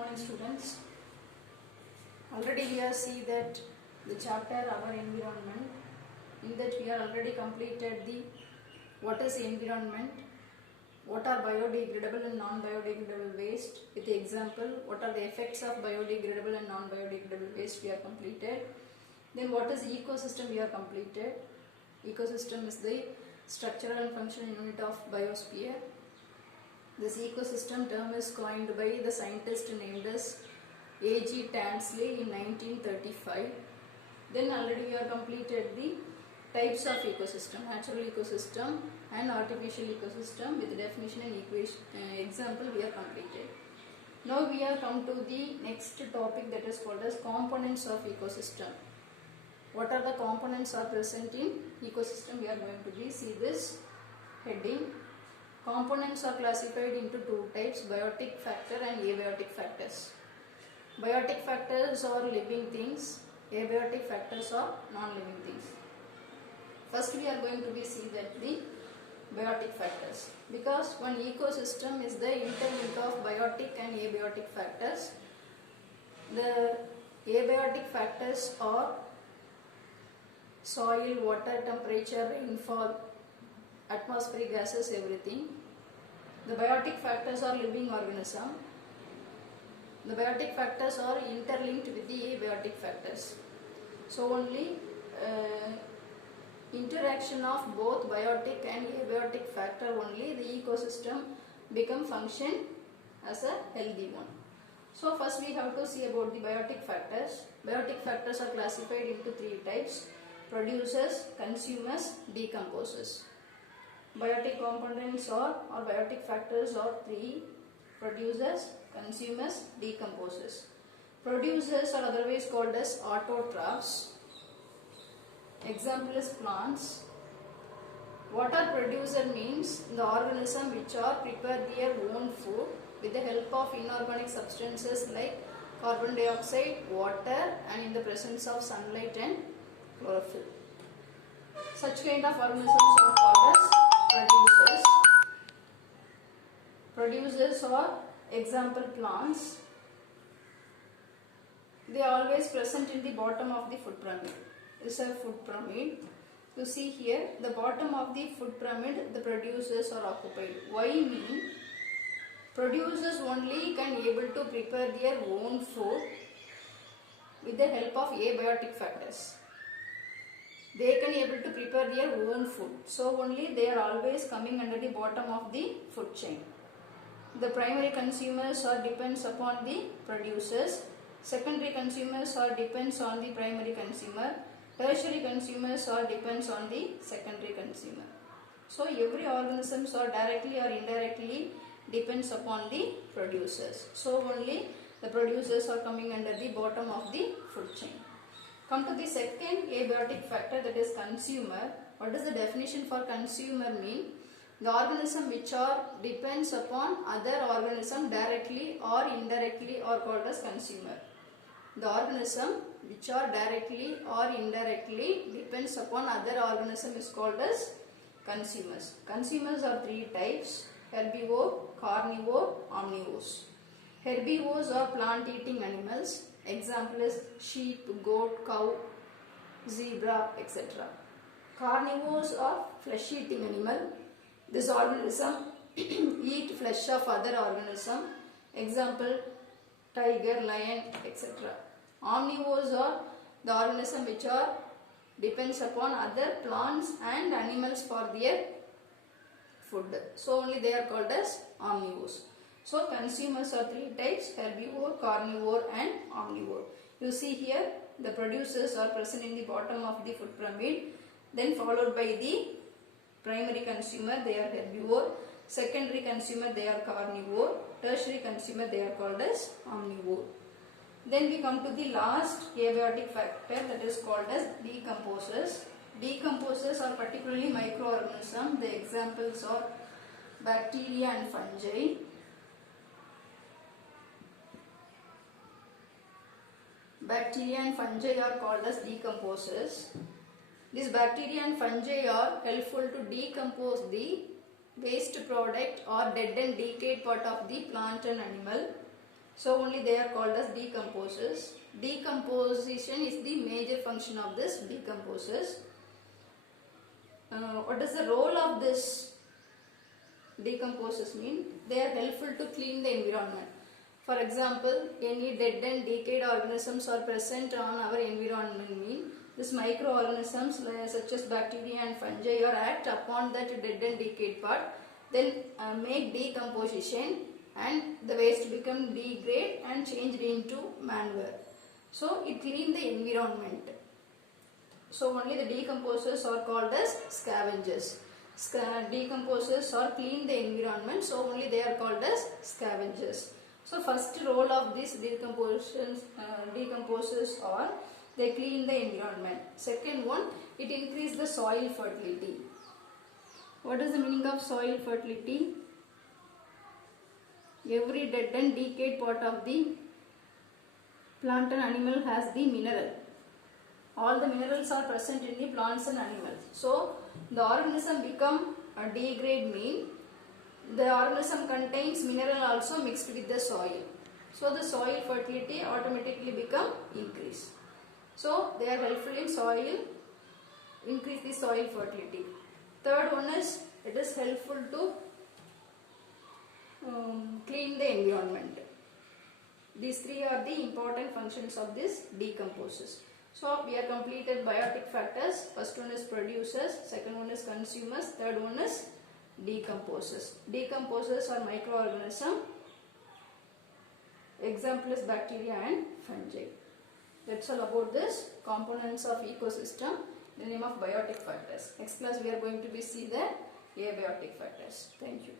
morning students. Already we have seen that the chapter our environment. In that we have already completed the what is environment, what are biodegradable and non-biodegradable waste with the example, what are the effects of biodegradable and non-biodegradable waste we have completed. Then what is ecosystem we have completed. Ecosystem is the structural and functional unit of biosphere. This ecosystem term is coined by the scientist named as A.G. Tansley in 1935. Then already we have completed the types of ecosystem, natural ecosystem and artificial ecosystem with definition and example we have completed. Now we have come to the next topic, that is called as components of ecosystem. What are the components are present in ecosystem? We are going to see this heading. Components are classified into two types, biotic factor and abiotic factors. Biotic factors are living things, abiotic factors are non-living things. First we are going to see that the biotic factors, because one ecosystem is the interlink of biotic and abiotic factors. The abiotic factors are soil, water, temperature, rainfall, atmospheric gases, everything. The biotic factors are living organism. The biotic factors are interlinked with the abiotic factors. So only interaction of both biotic and abiotic factor only the ecosystem become function as a healthy one. So first we have to see about the biotic factors. Biotic factors are classified into three types: producers, consumers, decomposers. Biotic components or biotic factors are three: producers, consumers, decomposers. Producers are otherwise called as autotrophs. Example is plants. What are producer means? The organism which are prepare their own food with the help of inorganic substances like carbon dioxide, water, and in the presence of sunlight and chlorophyll. Such kind of organisms are called as producers. Producers are example plants. They are always present in the bottom of the food pyramid. This is a food pyramid. You see here, the bottom of the food pyramid, the producers are occupied. Why mean? Producers only can able to prepare their own food with the help of abiotic factors. They can able to prepare their own food. So only they are always coming under the bottom of the food chain. The primary consumers are depends upon the producers. Secondary consumers are depends on the primary consumer. Tertiary consumers are depends on the secondary consumer. So every organisms are directly or indirectly depends upon the producers. So only the producers are coming under the bottom of the food chain. Come to the second abiotic factor, that is consumer. What is the definition for consumer mean? The organism which are depends upon other organism directly or indirectly are called as consumer. The organism which are directly or indirectly depends upon other organism is called as consumers. Consumers are three types: herbivore, carnivore, omnivores. Herbivores are plant eating animals. Example is sheep, goat, cow, zebra, etc. Carnivores are flesh eating animal. This organism eat flesh of other organism. Example tiger, lion, etc. Omnivores are the organism which are depends upon other plants and animals for their food. So only they are called as omnivores. So consumers are three types: herbivore, carnivore and omnivore. You see here the producers are present in the bottom of the food pyramid, then followed by the primary consumer, they are herbivore. Secondary consumer, they are carnivore. Tertiary consumer, they are called as omnivore. Then we come to the last abiotic factor, that is called as decomposers. Decomposers are particularly microorganisms. The examples are bacteria and fungi. Bacteria and fungi are called as decomposers. These bacteria and fungi are helpful to decompose the waste product or dead and decayed part of the plant and animal. So only they are called as decomposers. Decomposition is the major function of this decomposers. What is the role of this decomposers mean? They are helpful to clean the environment. For example, any dead and decayed organisms are present on our environment mean these microorganisms such as bacteria and fungi or act upon that dead and decayed part, then make decomposition and the waste become degrade and changed into manure. So it clean the environment. So only the decomposers are called as scavengers. Decomposers are clean the environment, so only they are called as scavengers. So first role of these decomposers are they clean the environment. Second one, it increase the soil fertility. What is the meaning of soil fertility? Every dead and decayed part of the plant and animal has the mineral. All the minerals are present in the plants and animals. So the organism become a degrade mean the organism contains mineral also mixed with the soil. So the soil fertility automatically become increase. So they are helpful in soil, increase the soil fertility. Third one is it is helpful to clean the environment. These three are the important functions of this decomposers. So we have completed biotic factors. First one is producers, second one is consumers, third one is decomposers. Decomposers are microorganisms. Example is bacteria and fungi. That's all about this components of ecosystem in the name of biotic factors. Next class we are going to see the abiotic factors. Thank you.